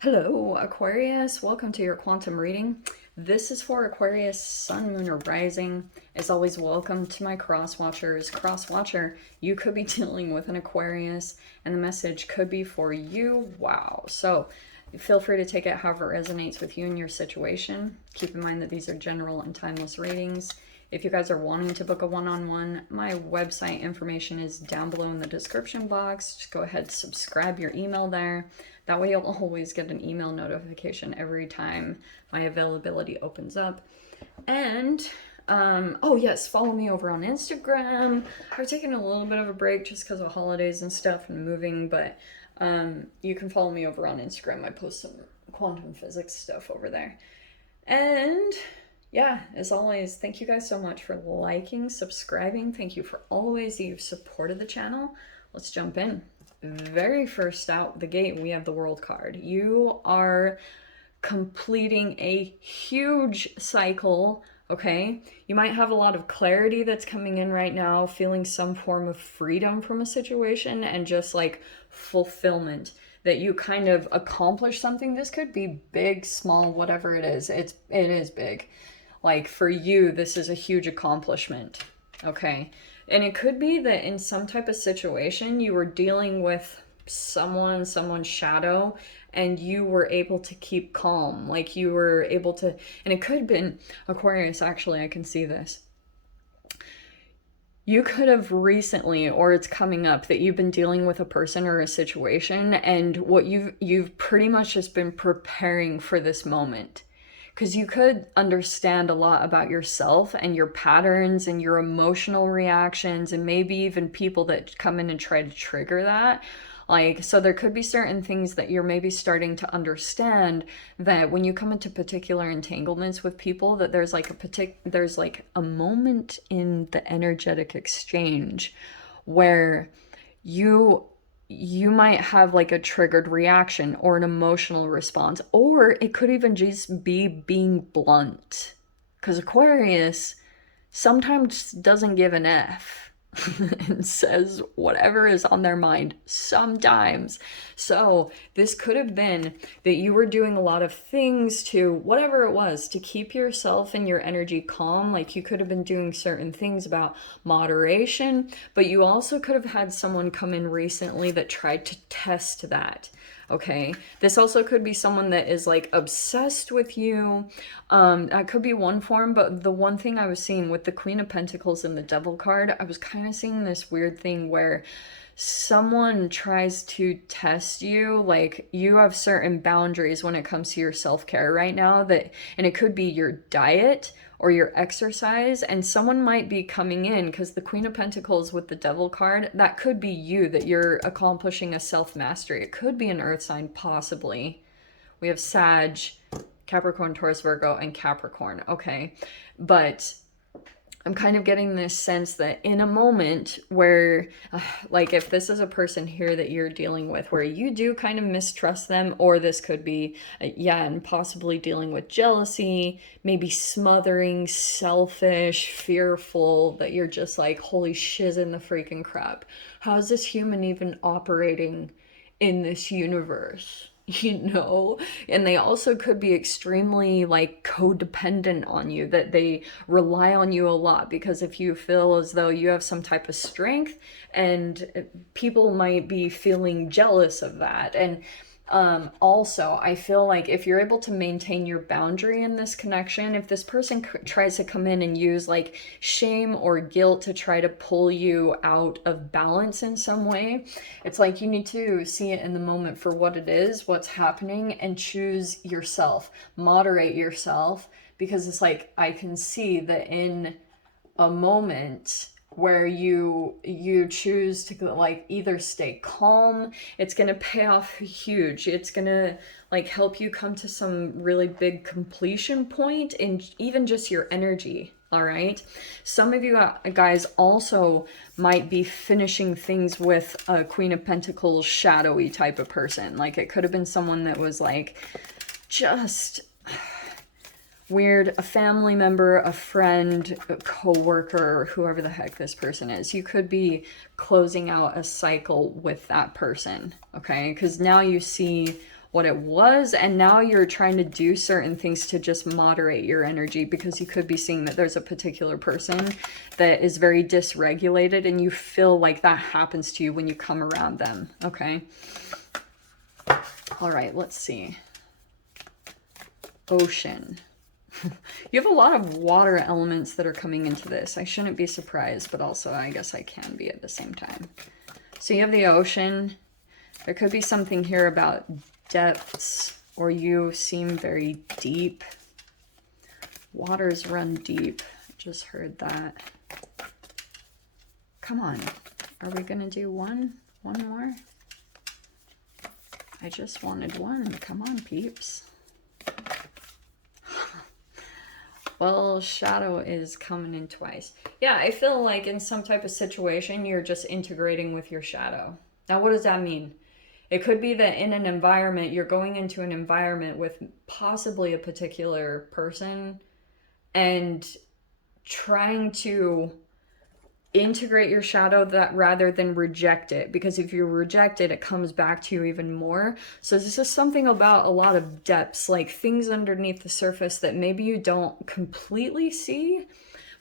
Hello, Aquarius. Welcome to your quantum reading. This is for Aquarius, Sun, Moon, or Rising. As always, welcome to my cross watchers. Cross watcher, you could be dealing with an Aquarius, and the message could be for you. Wow. So feel free to take it however it resonates with you and your situation. Keep in mind that these are general and timeless readings. If you guys are wanting to book a one-on-one, my website information is down below in the description box. Just go ahead, subscribe your email there. That way you'll always get an email notification every time my availability opens up. And, oh yes, follow me over on Instagram. I've taken a little bit of a break just because of holidays and stuff and moving, but you can follow me over on Instagram. I post some quantum physics stuff over there. And yeah, as always, thank you guys so much for liking, subscribing. Thank you for always you've supported the channel. Let's jump in. Very first out the gate, we have the World card. You are completing a huge cycle, okay? You might have a lot of clarity that's coming in right now, feeling some form of freedom from a situation and just like fulfillment that you kind of accomplish something. This could be big, small, whatever it is. It is big. Like for you, this is a huge accomplishment, okay? And it could be that in some type of situation, you were dealing with someone's shadow and you were able to keep calm. Like you were able to, and it could have been Aquarius, actually, I can see this. You could have recently, or it's coming up, that you've been dealing with a person or a situation, and what you've pretty much just been preparing for this moment. Because you could understand a lot about yourself and your patterns and your emotional reactions, and maybe even people that come in and try to trigger that. Like, so there could be certain things that you're maybe starting to understand, that when you come into particular entanglements with people, that there's like a moment in the energetic exchange where you might have like a triggered reaction or an emotional response, or it could even just be being blunt, because Aquarius sometimes doesn't give an F and says whatever is on their mind sometimes. So this could have been that you were doing a lot of things to, whatever it was, to keep yourself and your energy calm. Like you could have been doing certain things about moderation, but you also could have had someone come in recently that tried to test that. Okay, this also could be someone that is like obsessed with you. That could be one form, but the one thing I was seeing with the Queen of Pentacles and the Devil card, I was kind of seeing this weird thing where someone tries to test you. Like you have certain boundaries when it comes to your self-care right now, that, and it could be your diet or your exercise, and someone might be coming in, because the Queen of Pentacles with the Devil card, that could be you, that you're accomplishing a self-mastery. It could be an earth sign, possibly. We have Sag, Capricorn, Taurus, Virgo, and Capricorn, okay? But I'm kind of getting this sense that in a moment where, like if this is a person here that you're dealing with where you do kind of mistrust them, or this could be, yeah, and possibly dealing with jealousy, maybe smothering, selfish, fearful, that you're just like, holy shiz in the freaking crap. How is this human even operating in this universe? You know? And they also could be extremely like codependent on you, that they rely on you a lot, because if you feel as though you have some type of strength, and people might be feeling jealous of that. And also, I feel like if you're able to maintain your boundary in this connection, if this person tries to come in and use like shame or guilt to try to pull you out of balance in some way, it's like you need to see it in the moment for what it is, what's happening, and choose yourself, moderate yourself, because it's like I can see that in a moment where you choose to like either stay calm, it's gonna pay off huge. It's gonna like help you come to some really big completion point in even just your energy. All right, some of you guys also might be finishing things with a Queen of Pentacles shadowy type of person. Like it could have been someone that was like just weird, a family member, a friend, a co-worker, whoever the heck this person is. You could be closing out a cycle with that person, okay? Because now you see what it was, and now you're trying to do certain things to just moderate your energy, because you could be seeing that there's a particular person that is very dysregulated, and you feel like that happens to you when you come around them. Okay. All right, let's see. Ocean. You have a lot of water elements that are coming into this. I shouldn't be surprised, but also I guess I can be at the same time. So you have the ocean. There could be something here about depths, or you seem very deep. Waters run deep. Just heard that. Come on. Are we going to do one more? I just wanted one. Come on, peeps. Well, shadow is coming in twice. Yeah, I feel like in some type of situation, you're just integrating with your shadow. Now, what does that mean? It could be that in an environment, you're going into an environment with possibly a particular person and trying to integrate your shadow that rather than reject it, because if you reject it, it comes back to you even more. So this is something about a lot of depths, like things underneath the surface that maybe you don't completely see,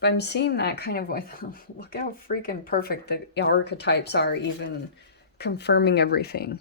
but I'm seeing that kind of with look how freaking perfect the archetypes are, even confirming everything.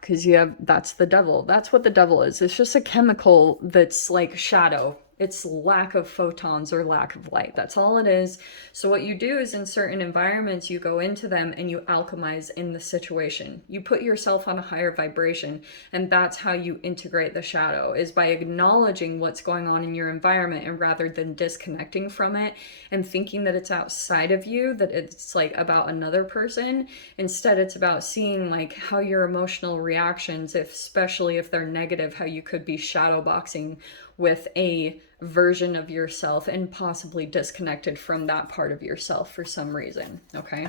Because you have, that's the devil. That's what the devil is. It's just a chemical that's like shadow. It's lack of photons or lack of light. That's all it is. So what you do is in certain environments, you go into them and you alchemize in the situation. You put yourself on a higher vibration, and that's how you integrate the shadow, is by acknowledging what's going on in your environment, and rather than disconnecting from it and thinking that it's outside of you, that it's like about another person. Instead, it's about seeing like how your emotional reactions, especially if they're negative, how you could be shadow boxing with a version of yourself and possibly disconnected from that part of yourself for some reason. Okay.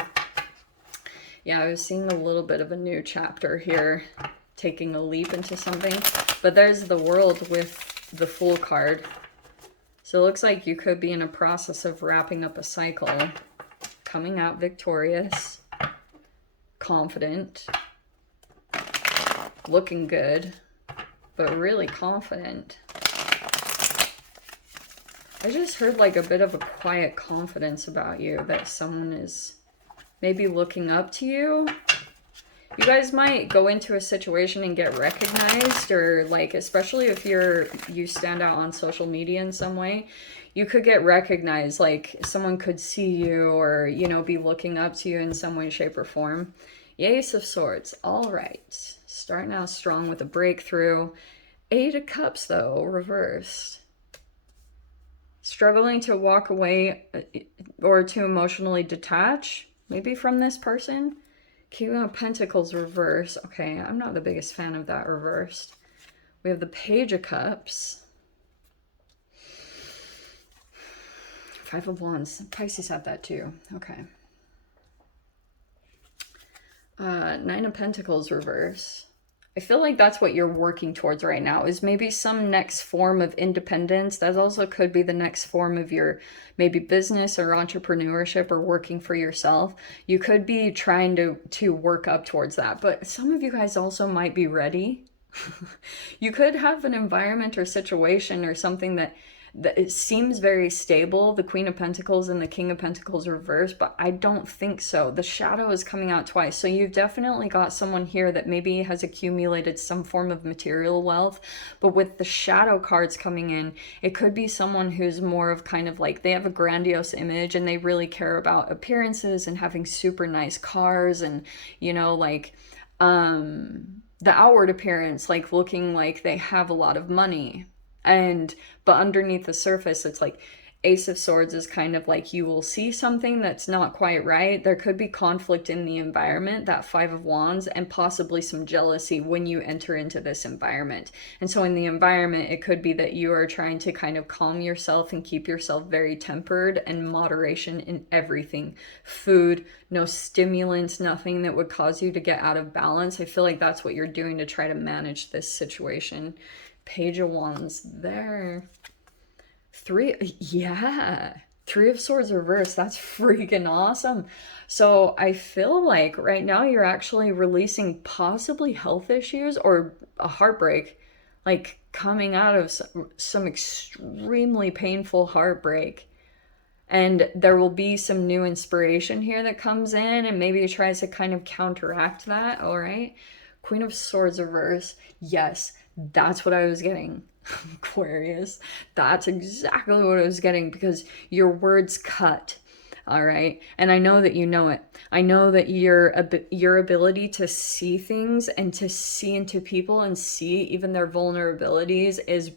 Yeah, I was seeing a little bit of a new chapter here, taking a leap into something, but there's the World with the Fool card. So it looks like you could be in a process of wrapping up a cycle, coming out victorious, confident, looking good, but really confident. I just heard like a bit of a quiet confidence about you, that someone is maybe looking up to you. You guys might go into a situation and get recognized, or like, especially if you stand out on social media in some way, you could get recognized. Like someone could see you, or, you know, be looking up to you in some way, shape, or form. Ace of Swords. All right. Starting out strong with a breakthrough. Eight of Cups, though, reversed. Struggling to walk away or to emotionally detach, maybe from this person. King of Pentacles reversed. Okay, I'm not the biggest fan of that reversed. We have the Page of Cups. Five of Wands. Pisces have that too. Okay. Nine of Pentacles reverse. I feel like that's what you're working towards right now, is maybe some next form of independence. That also could be the next form of your maybe business or entrepreneurship or working for yourself. You could be trying to work up towards that, but some of you guys also might be ready. You could have an environment or situation or something that it seems very stable, the Queen of Pentacles and the King of Pentacles reversed, but I don't think so. The shadow is coming out twice. So you've definitely got someone here that maybe has accumulated some form of material wealth, but with the shadow cards coming in, it could be someone who's more of kind of like, they have a grandiose image and they really care about appearances and having super nice cars and, you know, like, the outward appearance, like looking like they have a lot of money. But underneath the surface, it's like Ace of Swords is kind of like you will see something that's not quite right. There could be conflict in the environment, that Five of Wands, and possibly some jealousy when you enter into this environment. And so in the environment, it could be that you are trying to kind of calm yourself and keep yourself very tempered, and moderation in everything. Food, no stimulants, nothing that would cause you to get out of balance. I feel like that's what you're doing to try to manage this situation. Page of Wands there. Three, yeah. Three of Swords reversed. That's freaking awesome. So I feel like right now you're actually releasing possibly health issues or a heartbreak, like coming out of some extremely painful heartbreak. And there will be some new inspiration here that comes in and maybe it tries to kind of counteract that. All right. Queen of Swords reverse. Yes, that's what I was getting. Aquarius. That's exactly what I was getting because your words cut. All right. And I know that you know it. I know that your ability to see things and to see into people and see even their vulnerabilities is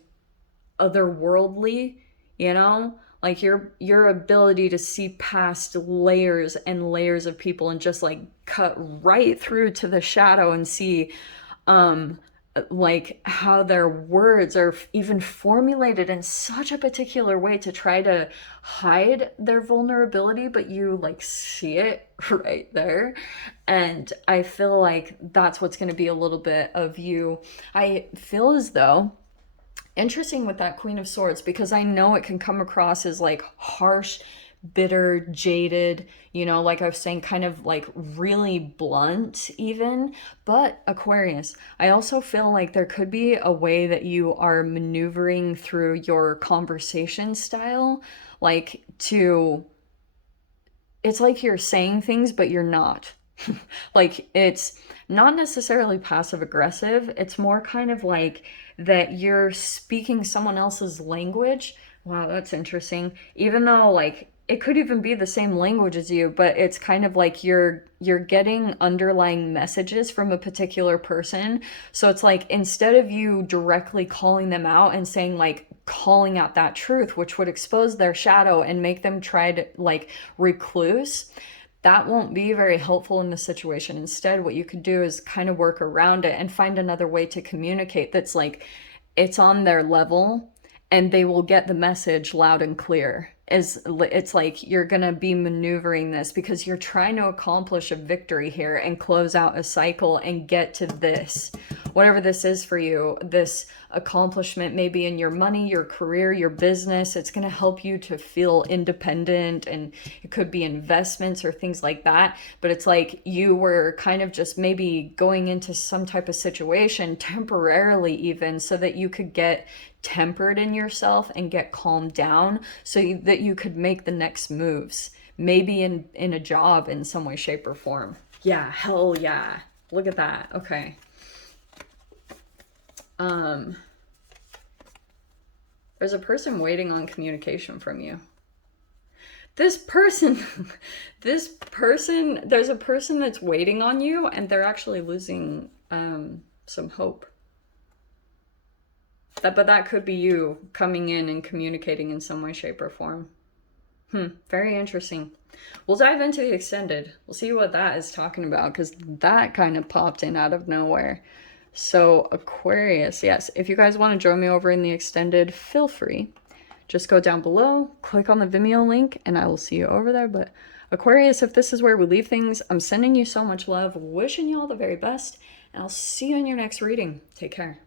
otherworldly, you know? Like your ability to see past layers and layers of people and just like cut right through to the shadow and see um like how their words are even formulated in such a particular way to try to hide their vulnerability, but you like see it right there. And I feel like that's what's going to be a little bit of you. I feel as though interesting with that Queen of Swords because I know it can come across as like harsh, bitter, jaded, you know, like I was saying, kind of like really blunt, even. But Aquarius, I also feel like there could be a way that you are maneuvering through your conversation style, like to, it's like you're saying things, but you're not. Like it's not necessarily passive aggressive. It's more kind of like that you're speaking someone else's language. Wow, that's interesting. Even though like it could even be the same language as you, but it's kind of like you're getting underlying messages from a particular person. So it's like instead of you directly calling them out and saying like calling out that truth, which would expose their shadow and make them try to like recluse, that won't be very helpful in the situation. Instead, what you could do is kind of work around it and find another way to communicate that's like it's on their level and they will get the message loud and clear. Is it's like you're going to be maneuvering this because you're trying to accomplish a victory here and close out a cycle and get to this, whatever this is for you, this accomplishment, maybe in your money, your career, your business. It's going to help you to feel independent, and it could be investments or things like that. But it's like you were kind of just maybe going into some type of situation temporarily, even so that you could get tempered in yourself and get calmed down so that you could make the next moves, maybe in a job in some way, shape, or form. Yeah, hell yeah. Look at that. Okay. There's a person waiting on communication from you. This person, there's a person that's waiting on you and they're actually losing some hope. But that could be you coming in and communicating in some way, shape, or form. Very interesting. We'll dive into the extended. We'll see what that is talking about because that kind of popped in out of nowhere. So Aquarius, yes, if you guys want to join me over in the extended, feel free. Just go down below, click on the Vimeo link, and I will see you over there. But Aquarius, if this is where we leave things, I'm sending you so much love, wishing you all the very best, and I'll see you in your next reading. Take care.